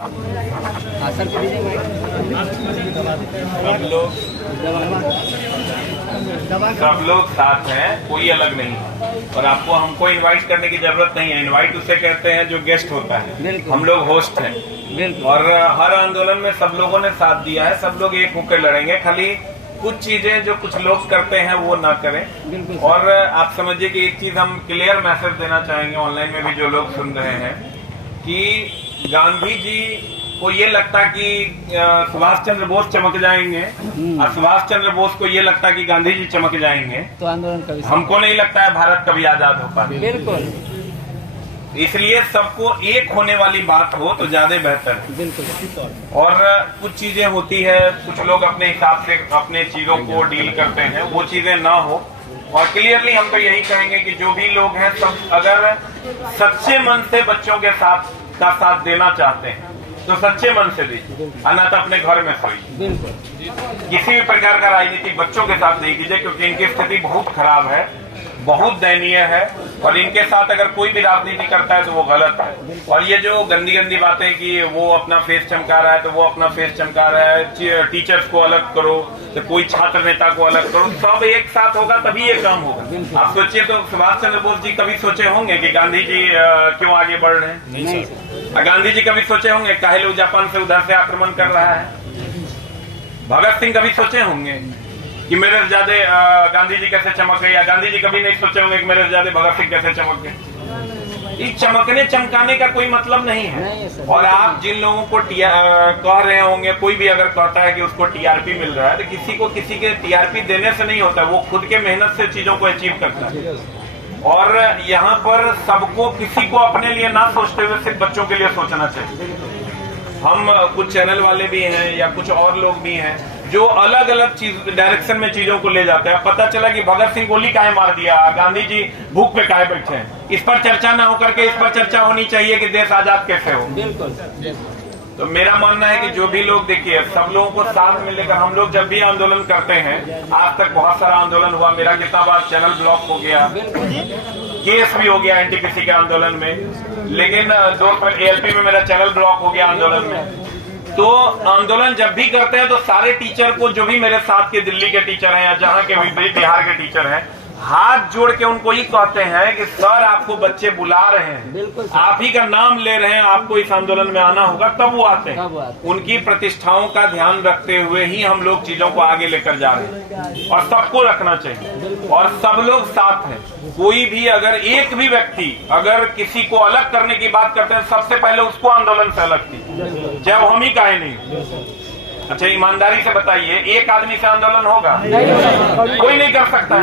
सब लोग साथ हैं, कोई अलग नहीं। और आपको हमको इनवाइट करने की जरूरत नहीं है। इनवाइट उसे कहते हैं जो गेस्ट होता है, हम लोग होस्ट हैं। और हर आंदोलन में सब लोगों ने साथ दिया है, सब लोग एक होकर लड़ेंगे। खाली कुछ चीजें जो कुछ लोग करते हैं वो ना करें। और आप समझिए कि एक चीज हम क्लियर मैसेज देना चाहेंगे ऑनलाइन में भी जो लोग सुन रहे हैं, कि गांधी जी को ये लगता कि सुभाष चंद्र बोस चमक जाएंगे और सुभाष चंद्र बोस को ये लगता कि गांधी जी चमक जाएंगे, तो आंदोलन कभी, हमको नहीं लगता है भारत कभी आजाद हो पाए। बिल्कुल। इसलिए सबको एक होने वाली बात हो तो ज्यादा बेहतर है। बिल्कुल। और कुछ चीजें होती है, कुछ लोग अपने हिसाब से अपने चीजों को डील करते हैं, वो चीजें ना हो। और क्लियरली हम तो यही कहेंगे कि जो भी लोग हैं सब अगर सच्चे मन से बच्चों के साथ देना चाहते हैं तो सच्चे मन से दीजिए, अन्यथा अपने घर में सोइए। किसी भी प्रकार का राजनीति बच्चों के साथ नहीं कीजिए, क्योंकि इनकी स्थिति बहुत खराब है, बहुत दयनीय है। और इनके साथ अगर कोई भी राजनीति करता है तो वो गलत है। और ये जो गंदी गंदी बातें कि वो अपना फेस चमका रहा है तो वो अपना फेस चमका रहा है, टीचर्स को अलग करो तो कोई छात्र नेता को अलग करो, सब एक साथ होगा तभी ये काम होगा। आप सोचिए तो सुभाष चंद्र बोस जी कभी सोचे होंगे कि गांधी जी क्यों आगे बढ़ रहे हैं? नहीं। गांधी जी कभी सोचे होंगे काहे लोग जापान से उधर से आक्रमण कर रहा है? भगत सिंह कभी सोचे होंगे कि मेरे से ज्यादा गांधी जी कैसे चमक गए? या गांधी जी कभी नहीं सोचे होंगे कि मेरे से ज्यादा भगत सिंह कैसे चमक गए? इस चमकने चमकाने का कोई मतलब नहीं है। और आप जिन लोगों को कह रहे होंगे, कोई भी अगर कहता है कि उसको टीआरपी मिल रहा है, तो किसी को किसी के टीआरपी देने से नहीं होता, वो खुद के मेहनत से चीजों को अचीव करता है। और यहाँ पर सबको, किसी को अपने लिए ना सोचते हुए सिर्फ बच्चों के लिए सोचना चाहिए। हम कुछ चैनल वाले भी हैं या कुछ और लोग भी हैं जो अलग अलग चीज डायरेक्शन में चीजों को ले जाते हैं। पता चला कि भगत सिंह गोली काहे मार दिया, गांधी जी भूख पे काहे बैठे हैं, इस पर चर्चा ना होकर के इस पर चर्चा होनी चाहिए कि देश आजाद कैसे हो। बिल्कुल। तो मेरा मानना है कि जो भी लोग, देखिए सब लोगों को साथ में लेकर हम लोग जब भी आंदोलन करते हैं, आज तक बहुत सारा आंदोलन हुआ, मेरा कितना बार चैनल ब्लॉक हो गया, केस भी हो गया एनटीपीसी के आंदोलन में, लेकिन एएलपी में मेरा चैनल ब्लॉक हो गया आंदोलन में। तो आंदोलन जब भी करते हैं तो सारे टीचर को, जो भी मेरे साथ के दिल्ली के टीचर हैं या जहाँ के भी बिहार के टीचर हैं, हाथ जोड़ के उनको ये कहते हैं कि सर आपको बच्चे बुला रहे हैं, आप ही का नाम ले रहे हैं, आपको इस आंदोलन में आना होगा, तब वो आते हैं। उनकी प्रतिष्ठाओं का ध्यान रखते हुए ही हम लोग चीजों को आगे लेकर जा रहे हैं और सबको रखना चाहिए। और सब लोग साथ हैं। कोई भी अगर एक भी व्यक्ति अगर किसी को अलग करने की बात करते हैं, सबसे पहले उसको आंदोलन से अलग की, चाहे हम ही काहे नहीं। अच्छा ईमानदारी से बताइए, एक आदमी से आंदोलन होगा? कोई नहीं कर सकता।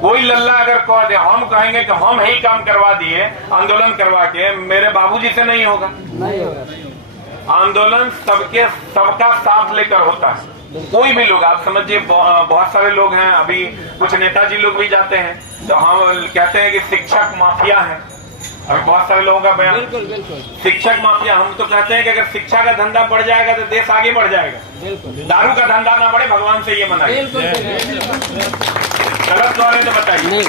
कोई लल्ला अगर कह दे, हम कहेंगे कि हम ही काम करवा दिए आंदोलन करवा के, मेरे बाबूजी से नहीं होगा। आंदोलन सबका साथ लेकर होता है। कोई भी लोग, आप समझिए बहुत सारे लोग हैं, अभी कुछ नेताजी लोग भी जाते हैं तो हम कहते हैं कि शिक्षक माफिया है। अभी बहुत सारे लोगों का बयान, शिक्षक माफिया। हम तो कहते हैं कि अगर शिक्षा का धंधा बढ़ जाएगा तो देश आगे बढ़ जाएगा। दारू का धंधा ना बढ़े, भगवान से ये मनाइए। गलत कह रहे तो बताइए।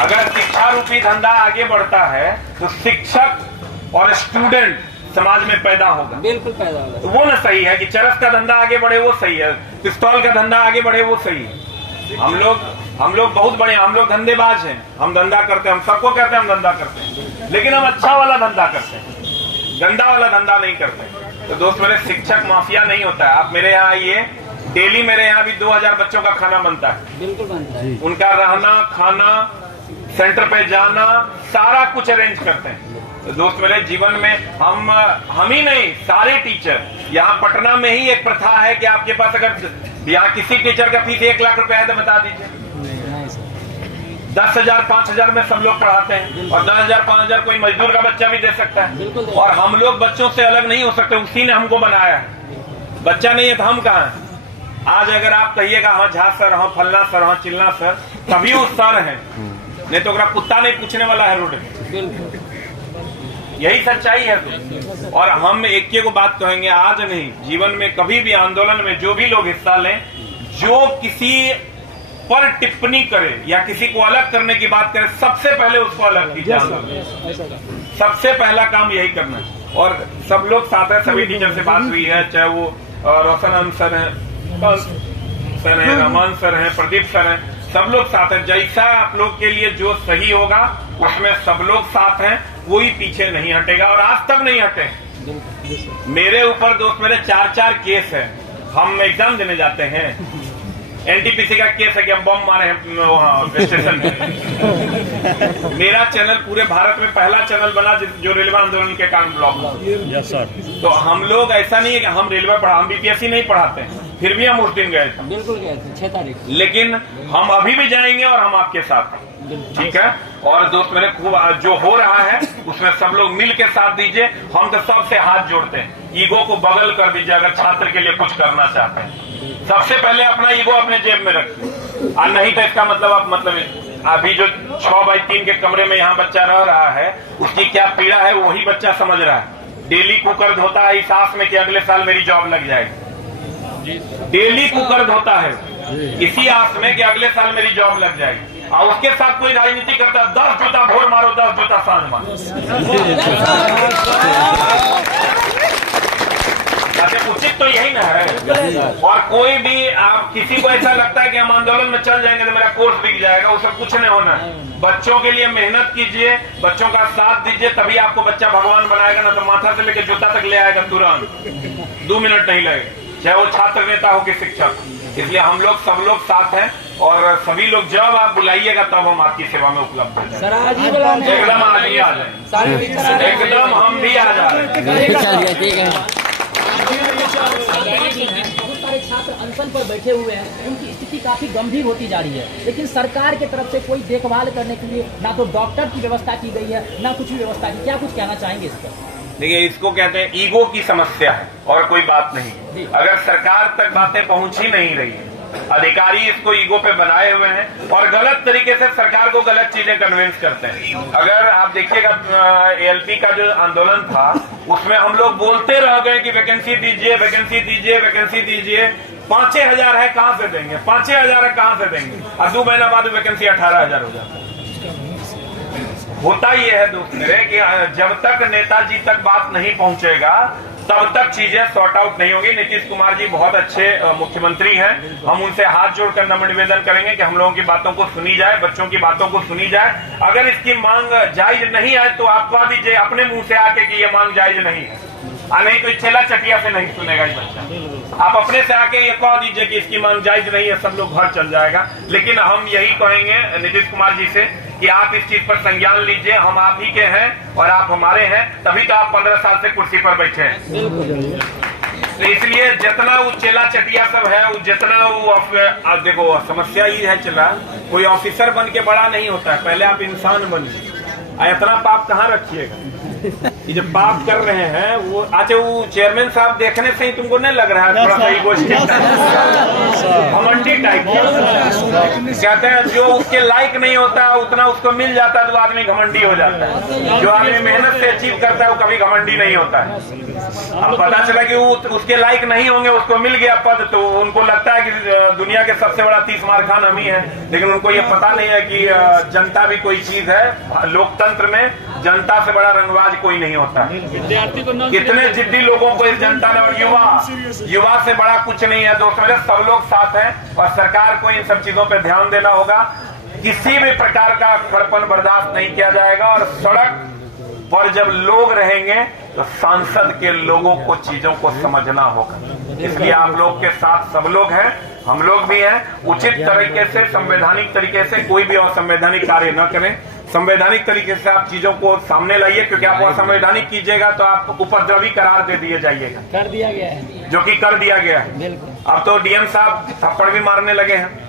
अगर शिक्षा रूपी धंधा आगे बढ़ता है तो शिक्षक और स्टूडेंट समाज में पैदा होगा। बिल्कुल पैदा होगा। तो वो ना सही है कि चरस का धंधा आगे बढ़े, वो सही है, पिस्तौल का धंधा आगे बढ़े, वो सही है। हम लोग बहुत बड़े, हम लोग धंधेबाज हैं, हम धंधा करते हैं, हम सबको कहते हैं हम धंधा करते हैं, लेकिन हम अच्छा वाला धंधा करते हैं, गंदा वाला धंधा नहीं करते। तो दोस्त मेरे, शिक्षक माफिया नहीं होता है। आप मेरे यहाँ आइए, डेली मेरे यहाँ भी 2000 बच्चों का खाना बनता है। बिल्कुल बनता है। उनका रहना, खाना, सेंटर पे जाना, सारा कुछ अरेंज करते हैं। तो दोस्त मेरे, जीवन में हम ही नहीं, सारे टीचर, यहाँ पटना में ही एक प्रथा है कि आपके पास अगर यहाँ किसी टीचर का फीस 1 लाख रुपए है तो बता दीजिए। 10,000 5,000 में सब लोग पढ़ाते हैं, और 10,000 5,000 कोई मजदूर का बच्चा भी दे सकता है। और हम लोग बच्चों से अलग नहीं हो सकते, उसी ने हमको बनाया है। बच्चा नहीं है तो हम कहाँ हैं? आज अगर आप कहिएगा हाँ झा सर, हाँ फलना सर, हाँ चिल्ला सर, तभी वो सर है, नहीं तो अगर कुत्ता नहीं पूछने वाला है रोड में। यही सच्चाई है। और हम एक को बात कहेंगे, आज नहीं, जीवन में कभी भी आंदोलन में जो भी लोग हिस्सा लें, जो किसी पर टिप्पणी करे या किसी को अलग करने की बात करे, सबसे पहले उसको अलग कीजिए। सबसे पहला काम यही करना है। और सब लोग साथ हैं, सभी टीचर से बात हुई है, चाहे वो रोशन सर हैं, सर हैं, रहमान सर हैं, प्रदीप सर हैं, सब लोग साथ हैं। जैसा आप लोग के लिए जो सही होगा उसमें सब लोग साथ हैं, कोई पीछे नहीं हटेगा और आज तक नहीं हटे। मेरे ऊपर दोस्त मेरे 4 केस है, हम एग्जाम देने जाते हैं, एनटीपीसी का केस है कि हम बम मारे हैं वहां स्टेशन में। मेरा चैनल पूरे भारत में पहला चैनल बना जो रेलवे आंदोलन के कारण ब्लॉक हुआ। Yes sir. तो हम लोग ऐसा नहीं है कि हम रेलवे पढ़ा, हम बीपीएससी नहीं पढ़ाते हैं, फिर भी हम उस दिन गए थे। बिल्कुल गए थे 6 तारीख। लेकिन हम अभी भी जाएंगे और हम आपके साथ हैं, ठीक है। और दोस्त मेरे खूब जो हो रहा है उसमें सब लोग मिल के साथ दीजिए। हम तो सबसे हाथ जोड़ते हैं, ईगो को बगल कर दीजिए। अगर छात्र के लिए कुछ करना चाहते हैं, सबसे पहले अपना ईगो अपने जेब में रखिए, और नहीं तो इसका मतलब आप अभी जो 6x3 के कमरे में यहाँ बच्चा रह रहा है, उसकी क्या पीड़ा है वही बच्चा समझ रहा है। डेली कुकर धोता है इस आस में कि अगले साल मेरी जॉब लग जाएगी, डेली कुकर धोता है इसी आस में कि अगले साल मेरी जॉब लग जाएगी। और उसके साथ कोई राजनीति करता है, 10 जूता भोर मारो, 10 जूता सांझ मारो। उचित तो यही ना है। और कोई भी आप किसी को ऐसा लगता है कि हम आंदोलन में चल जाएंगे तो मेरा कोर्स बिक जाएगा, उसका कुछ नहीं होना है। बच्चों के लिए मेहनत कीजिए, बच्चों का साथ दीजिए, तभी आपको बच्चा भगवान बनाएगा, ना तो माथा से लेकर जूता तक ले आएगा तुरंत, 2 मिनट नहीं लगेगा, चाहे वो छात्र नेता हो कि शिक्षक। इसलिए हम लोग सब लोग साथ हैं और सभी लोग जब आप बुलाइएगा तब हम आपकी सेवा में उपलब्ध हैं। एकदम आगे आ जाए, एकदम हम भी आ जा रहे हैं। बहुत सारे छात्र अनशन पर बैठे हुए हैं, उनकी स्थिति काफी गंभीर होती जा रही है, लेकिन सरकार की तरफ से कोई देखभाल करने के लिए ना तो डॉक्टर की व्यवस्था की गई है, ना कुछ भी व्यवस्था की। क्या कुछ कहना चाहेंगे इस पर? देखिए, इसको कहते हैं ईगो की समस्या है और कोई बात नहीं। अगर सरकार तक बातें पहुंच ही नहीं रही है, अधिकारी इसको ईगो पे बनाए हुए हैं और गलत तरीके से सरकार को गलत चीजें कन्विंस करते हैं। अगर आप देखिएगा एएलपी का जो आंदोलन था उसमें हम लोग बोलते रह गए कि वैकेंसी दीजिए, वैकेंसी दीजिए, वैकेंसी दीजिए। 5-6 हजार है, कहां से देंगे? 5-6 हजार है, कहां से देंगे? और 2 महीना बाद वैकेंसी 18,000 हो जाता है। होता ये है दोस्त मेरे कि जब तक नेताजी तक बात नहीं पहुंचेगा तब तक चीजें सॉर्ट आउट नहीं होंगी। नीतीश कुमार जी बहुत अच्छे मुख्यमंत्री हैं, हम उनसे हाथ जोड़कर नम्र निवेदन करेंगे कि हम लोगों की बातों को सुनी जाए, बच्चों की बातों को सुनी जाए। अगर इसकी मांग जायज नहीं है तो आप कह दीजिए अपने मुंह से आके कि ये मांग जायज नहीं है, नहीं तो चेला चटिया से नहीं सुनेगा ये बच्चा। आप अपने से आके ये कह दीजिए कि इसकी मांग जायज नहीं है, सब लोग घर चल जाएगा। लेकिन हम यही कहेंगे नीतीश कुमार जी से कि आप इस चीज पर संज्ञान लीजिए, हम आप ही के हैं और आप हमारे हैं, तभी तो आप 15 साल से कुर्सी पर बैठे हैं। तो इसलिए जितना वो चेला चटिया सब है, जितना वो देखो समस्या ये है, चला कोई ऑफिसर बन के बड़ा नहीं होता है, पहले आप इंसान बनिए। इतना पाप कहाँ रखिएगा? ये जो पाप कर रहे हैं वो, अच्छा वो चेयरमैन साहब देखने से ही तुमको नहीं लग रहा है थोड़ा सा इगोइस्टिक घमंडी टाइप? कहते हैं जो उसके लायक नहीं होता उतना उसको मिल जाता है तो आदमी घमंडी हो जाता है। जो आदमी मेहनत से अचीव करता है वो कभी घमंडी नहीं होता है। अब पता चला कि वो उसके लायक नहीं होंगे, उसको मिल गया पद, तो उनको लगता है कि दुनिया के सबसे बड़ा 30 मार खान हम ही है। लेकिन उनको ये पता नहीं है कि जनता भी कोई चीज है। लोकतंत्र में जनता से बड़ा रंगबाज कोई नहीं होता है। कितने जिद्दी लोगों को इस जनता ने, और युवा से बड़ा कुछ नहीं है दोस्त मेरे। सब लोग साथ हैं और सरकार को इन सब चीजों पर ध्यान देना होगा। किसी भी प्रकार का खड़पन बर्दाश्त नहीं किया जाएगा और सड़क पर जब लोग रहेंगे तो सांसद के लोगों को चीजों को समझना होगा। इसलिए आप लोग के साथ सब लोग हैं, हम लोग भी हैं। उचित तरीके से, संवैधानिक तरीके से कोई भी असंवैधानिक कार्य न करें। संवैधानिक तरीके से आप चीजों को सामने लाइए, क्योंकि आप असंवैधानिक कीजिएगा तो आप उपद्रवी करार दे दिए जाइएगा, कर दिया गया है, जो कि कर दिया गया है। अब तो डीएम साहब थप्पड़ भी मारने लगे हैं,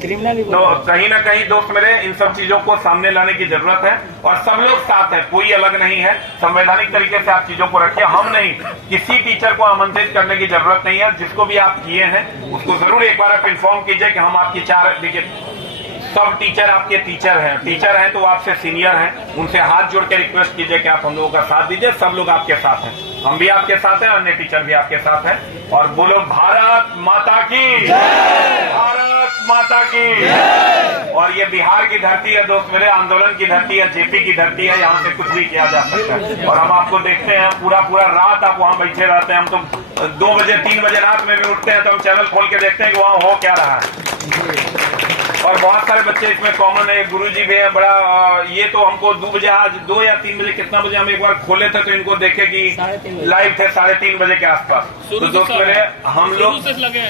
क्रिमिनल। तो कहीं ना कहीं दोस्त मेरे इन सब चीजों को सामने लाने की जरूरत है और सब लोग साथ हैं, कोई अलग नहीं है। संवैधानिक तरीके से आप चीजों को रखिए। हम नहीं, किसी टीचर को आमंत्रित करने की जरूरत नहीं है। जिसको भी आप किए हैं उसको जरूर एक बार आप इन्फॉर्म कीजिए कि हम आपकी देखिए सब टीचर आपके टीचर हैं तो आपसे सीनियर हैं, उनसे हाथ जोड़ के रिक्वेस्ट कीजिए कि आप हम लोगों का साथ दीजिए। सब लोग आपके साथ हैं, हम भी आपके साथ हैं, अन्य टीचर भी आपके साथ हैं। और बोलो भारत माता की जय, भारत माता की। और ये बिहार की धरती है दोस्त मेरे, आंदोलन की धरती है, जेपी की धरती है, यहाँ से कुछ भी किया जा सकता है। और हम आपको देखते हैं पूरा रात आप वहाँ बैठे रहते हैं। हम तो 2 बजे 3 बजे रात में भी उठते हैं तो हम चैनल खोल के देखते हैं कि वहाँ हो क्या रहा है। और बहुत सारे बच्चे इसमें कॉमन है। गुरुजी भी है बड़ा, ये तो हमको 2 बजे, आज 2 या 3 बजे कितना बजे हम एक बार खोले थे तो इनको देखे कि लाइव थे 3:30 बजे के आसपास। तो दोस्त मेरे हम लोग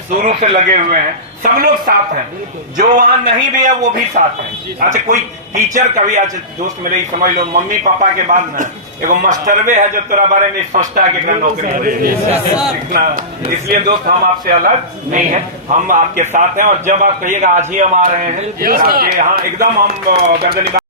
शुरू से लगे हुए हैं, सब लोग साथ हैं, जो वहाँ नहीं भी है वो भी साथ हैं। अच्छा कोई टीचर का भी, अच्छा दोस्त मेरे समझ लो मम्मी पापा के बाद ना एगो मास्टरवे है जो तेरा बारे में सोचता है कि नौकरी इतना। इसलिए दोस्त हम आपसे अलग नहीं है, हम आपके साथ हैं। और जब आप कहिएगा आज ही हम आ रहे हैं, आपके यहाँ एकदम हम गर्दनी